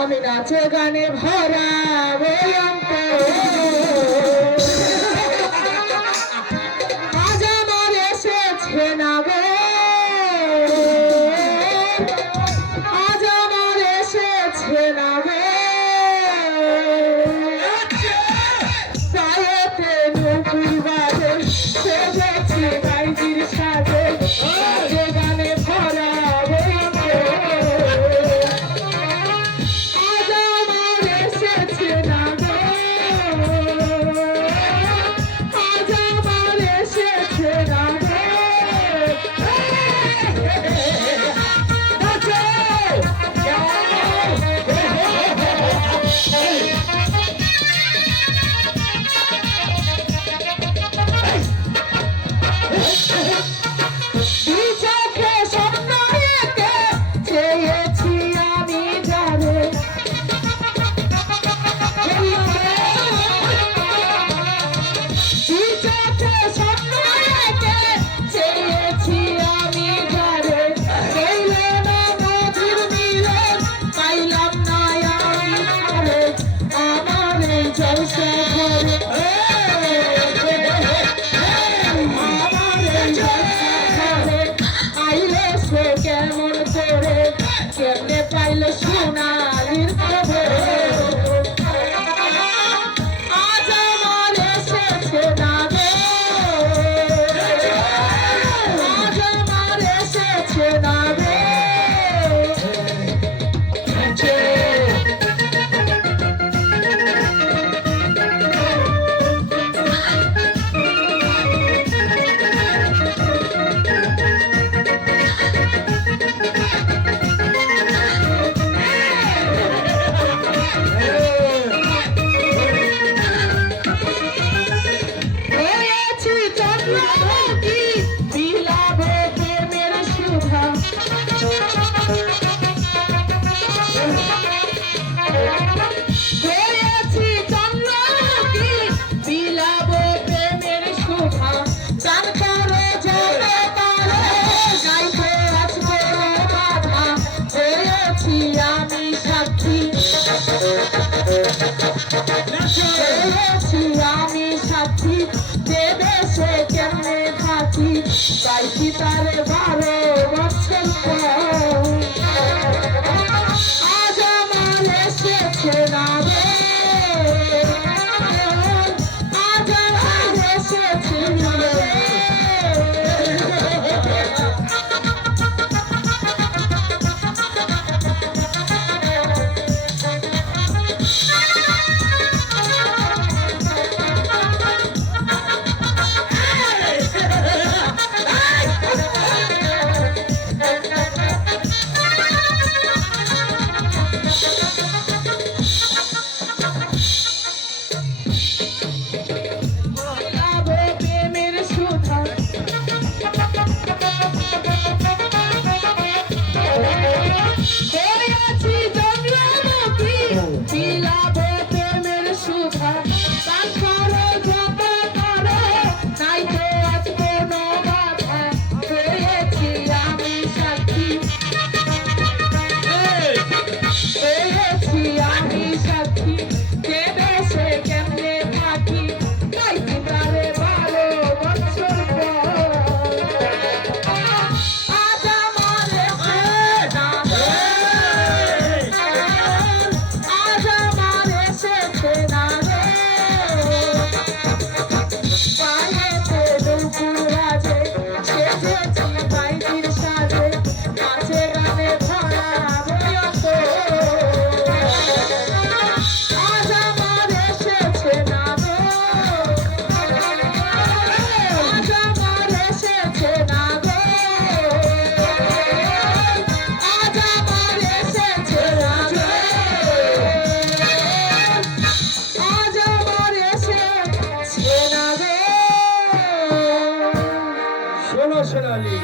আমি নাচে গানে ভরা আজ আমার এসেছে না গো, আজ আমার এসেছে না গো, পায়েতে নুপুর বাজে সেজেছি গাইজির সাজে, নাচে গানে ভরা আজ আমার এসেছে না গো, আজ আমার এসেছে না গো। কেমন করে কেমনে পাইল সোনালির খবর, আজ আমার এসেছে না গো, আজ আমার এসেছে না গো। আমি সাথী দেবে সে কেমনে থাকি, পাইছি তারে 12 বছর পর, আজ আমার এসেছে না রে, আজ আমার এসেছে না রে। সোনালি।